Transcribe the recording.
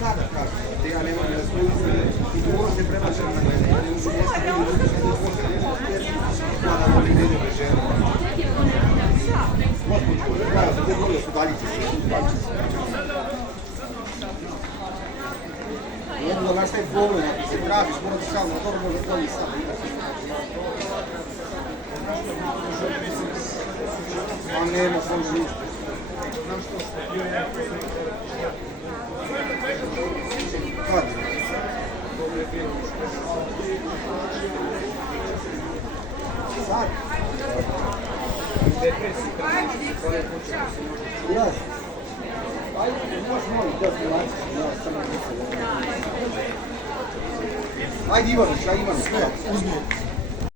Sada kažu, da ja ne mogu da svoju i to se prebačem na mene. Ja ne mogu mjesto koji ljudi kad je posle nešto hvala da mi ne ljube žene. Gospođu, gledaj, da te volio su daljice se. Jedno da nastaje problem, ako se tražiš, mora ti sam, na dobro može to i sam. A nema, sam ništa. Kad? Sad? Jas. Ajde, možeš molim, da se naći, ja sam na Ajde Ivanić, ja Ivanić, uzmi.